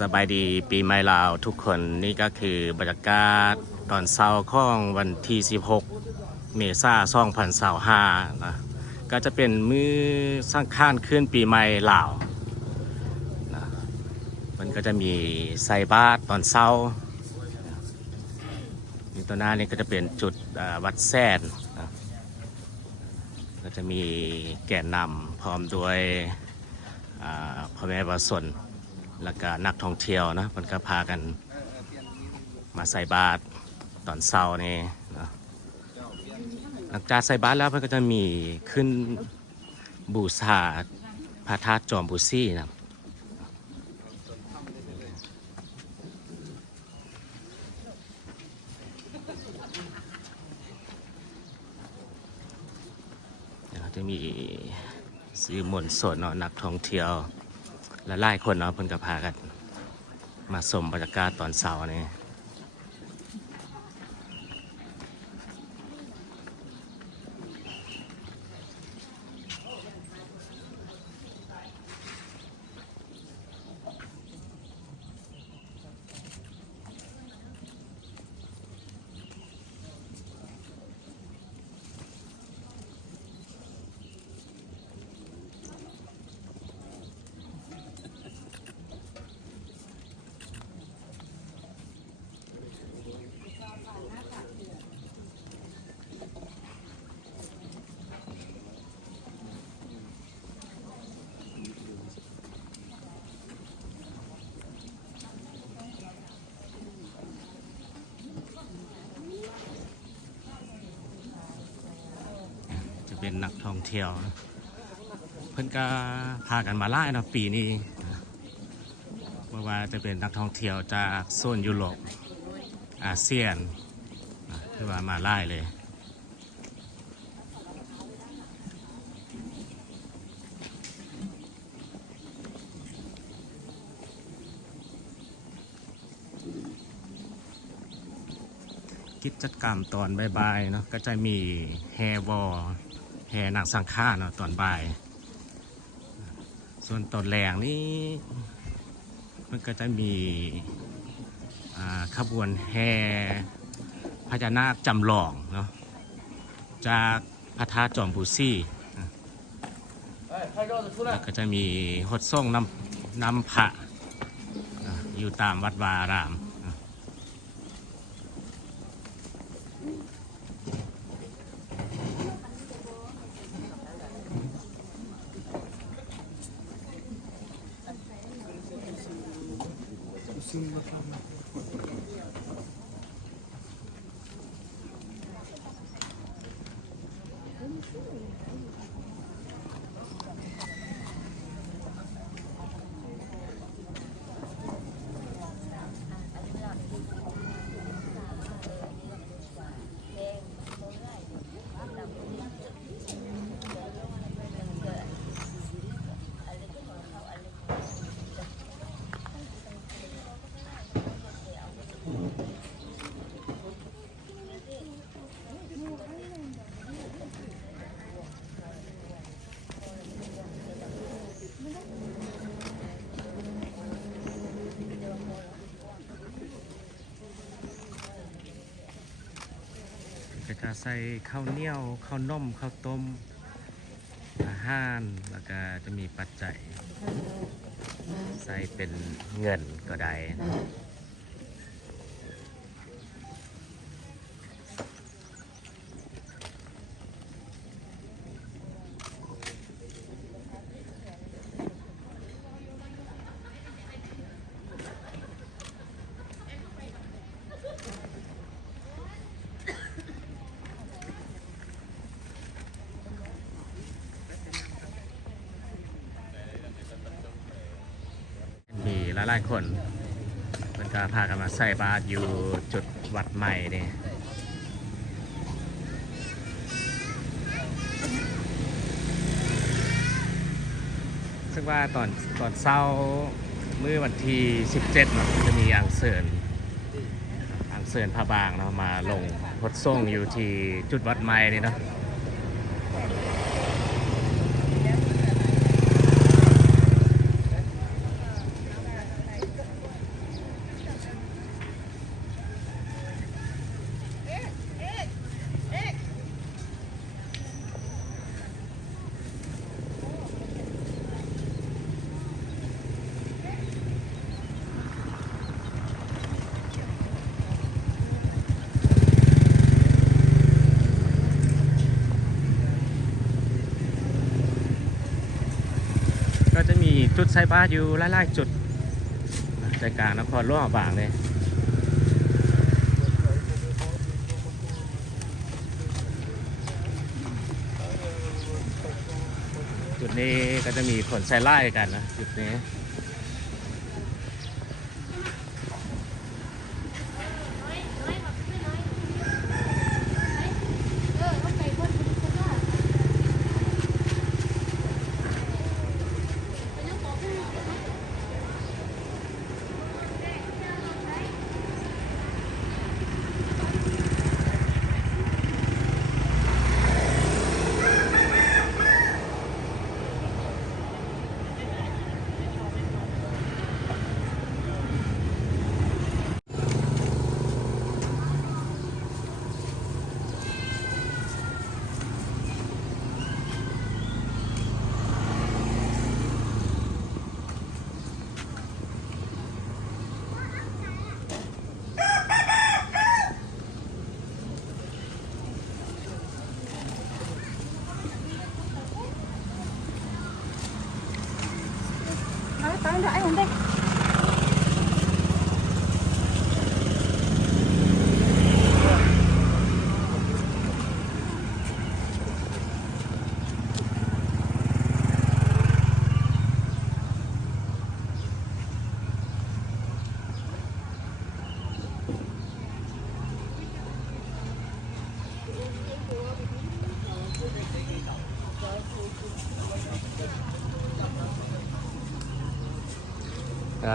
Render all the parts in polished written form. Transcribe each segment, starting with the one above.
สบายดีปีใหม่ลาวทุกคนนี่ก็คือบรรยากาศตอนเช้าของวันที่16เมษายน2025นะก็จะเป็นมื้อสร้างข้านขึ้นปีใหม่ลาวนะมันก็จะมีใส่บาตรตอนเช้านี่ตัวหน้านี่ก็จะเป็นจุดวัดแซนนะก็จะมีแก่นนำพร้อมด้วยพ่อแม่ประชาชนแล้วก็นักท่องเที่ยวนะมันก็พากันมาใส่บาตรตอนเช้านี่นะหลังจากใส่บาตรแล้วมันก็จะมีขึ้นบูชาพระธาตุจอมบุษีนะจะมีสื่อมวลชนเนาะนักท่องเที่ยวและหลายคนเนาะเพิ่นก็พากันมาชมบรรยากาศตอนเช้านี่เป็นนักท่องเที่ยวนะเพิ่นก็พากันมาไล่นะปีนี้เพราะว่าจะเป็นนักท่องเที่ยวจากโซนยุโรปอาเซียนคือว่ามาไล่เลยกิจกรรมตอนบ่ายๆเนาะก็จะมีแฮวอลแห่นางสังฆาเนาะตอนบ่ายส่วนตอนแรงนี่มันก็จะมีขบวนแห่พญานาคจำลองเนาะจากพระธาตุจอมบุษีแล้วก็จะมีหดส่งน้ำพระอยู่ตามวัดวาอารามจะใส่ข้าวเหนียวข้าวนมข้าวต้มอาหารแล้วก็จะมีปัจจัยใส่เป็นเงินก็ได้มีหลายๆคนมันก็พากันมาใส่บาตรอยู่จุดวัดใหม่นี่ซึ่งว่าตอนเช้ามื้อวันที่17เนาะจะมีอังเสริญพระบางเนาะมาลงพดส่งอยู่ที่จุดวัดใหม่นี่เนาะ ก ใส่บาตรอยู่หลายๆจุดใจกลางนครหลวงบางเลยจุดนี้ก็จะมีคนใส่ไล่กันนะจุดนี้Tao đã anh đây.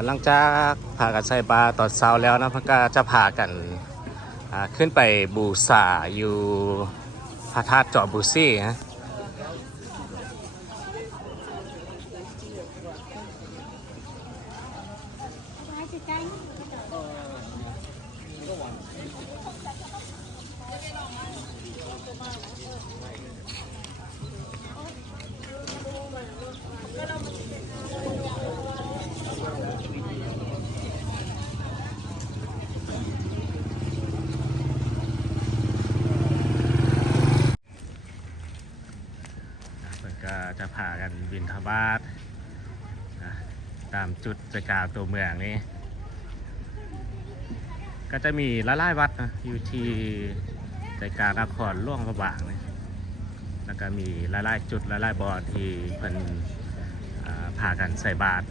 หลังจากพากันใส่บาตรตอนเช้าแล้วนะพก็จะพากันขึ้นไปบูชาอยู่พระธาตุเจาะบูซี่นะก็จะพากันบิณฑบาตตามจุดใจกลางตัวเมืองนี้ก็จะมีหลายๆวัดนะอยู่ที่ใจกลางนครหลวงพระบางนี่แล้วก็มีหลายๆจุดหลายๆบ่อที่เพิ่นพากันใส่บาตร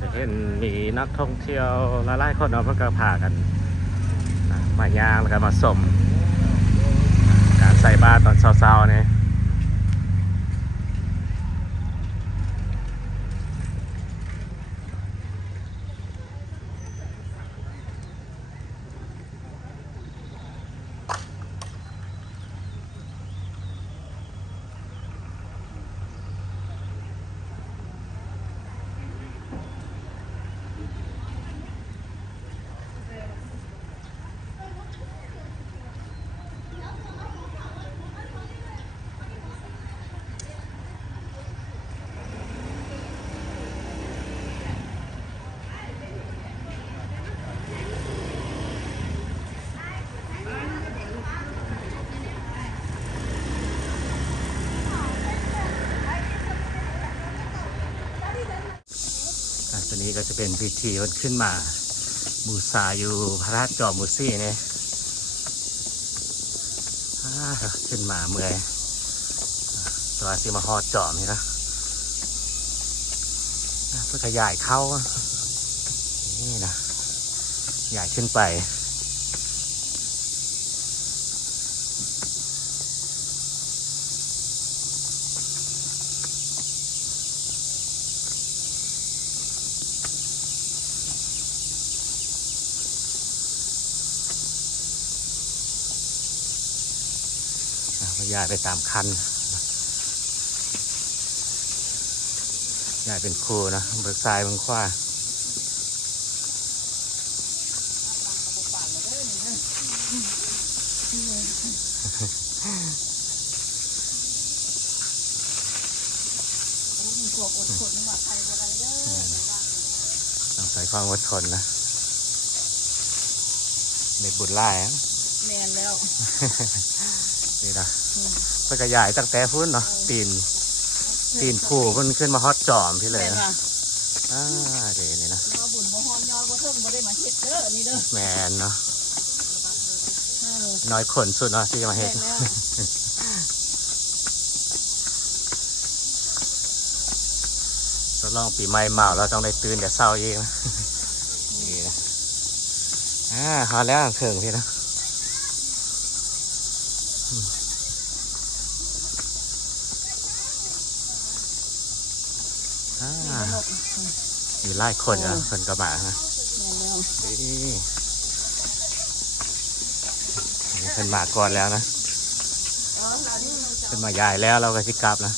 จะเห็นมีนักท่องเที่ยวหลายๆคนเนาะเพิ่นก็พากันมาย่างแล้วก็มาชมการใส่บาตรตอนเช้าๆเนี่ยตัวนี้ก็จะเป็นพิธีวันขึ้นมาบูชาอยู่พระธาตุจอมบูซี่เนี่ยขึ้นมาเมื่อยตัวสิมาฮอดจอมนี่นะเพื่อขยายเข้านี่นะใหญ่ขึ้นไปย้ายไปตามคันย้ายเป็นครูนะเบิกซ้ายเบิกขวา ต้องใส่ความอดทนนะเด็กบุญไล่แมนแล้ว นี่นะเพื่อกระยายตั้งแต่พุ่นเนาะตีนผู้มันขึ้นมาฮอตจอมพี่เลยนะเดี๋ยวนี้นะบุญบ่ฮอนยอบ่เทิงบ่ได้มาเฮ็ดเด้อนี่เด้อแมนเนาะน้อยคนสุดเนาะที่จะมาเฮ็ดทดลองปีใหม่เมาเราต้องได้ตื่นแต่เช้าเองนี่นะพอแล้วถึงพี่นะมีไล่คนอ่ะคนกระบะนะนี่เป็นมาก่อนแล้วนะเป็นมายายแล้วเราก็สิกลับนะ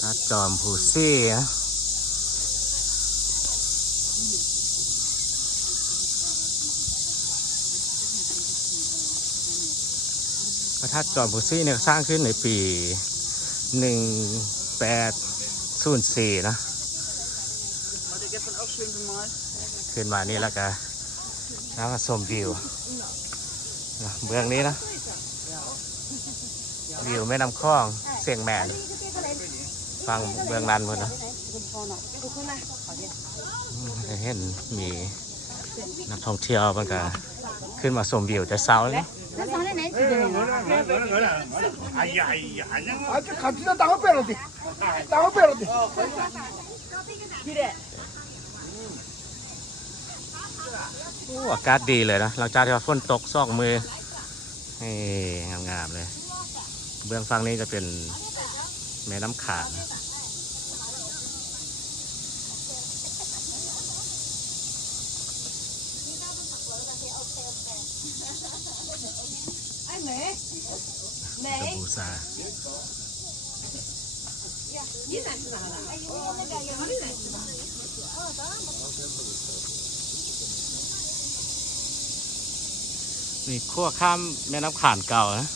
ถ้าจอมผู้ซี่นะพระธาตุจอมผู้ซี่เนี่ยสร้างขึ้นในปี1804นะขึ้นมานี่แล้วก็น้ำมาชมวิวเบื้องนี้นะวิวแม่น้ำคลองเสียงแมนฟังเบื้องนั้นหมดนะเห็นมีนักท่องเที่ยวมันก็ขึ้นมาชมวิวแต่เช้าเลยอากาศดีเลยนะหลังจากที่ฝนตกซอกมืองามๆเลยเบื้องฝั่งนี้จะเป็นแม่น้ำขาดบูซานี่ขั้วข้ามแม่น้ำขานเก่านะ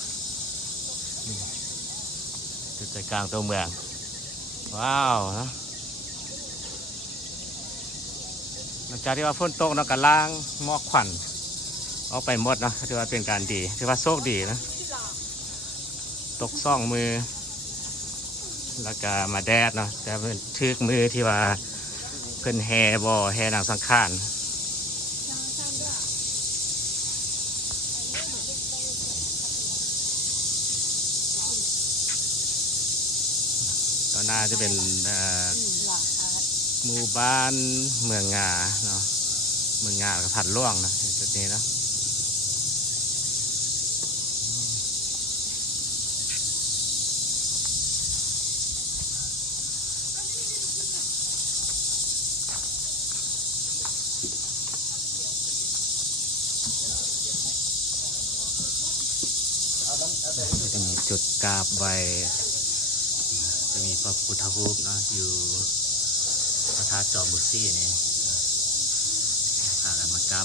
จุดใจกลางตัวเมืองว้าวนะหลังจากที่ว่าฝนตกนะก็ล้างหมอกควันออกไปหมดนะถือว่าเป็นการดีถือว่าโชคดีนะตกซ่องมือแล้วก็มาแดดเนาะแต่เป็นทึกมือที่ว่าเพิ่นแห่บ่อแห่นางสังขารตอนหน้าจะเป็นหมู่บ้านเมืองงาเนาะเมืองงากับผัดล่วงนะจุดนี้นะจะมีจุดกราบไหว้จะมีพระพุทธรูปนะอยู่พระธาตุจอมบุษรีนี่พากันมากราบ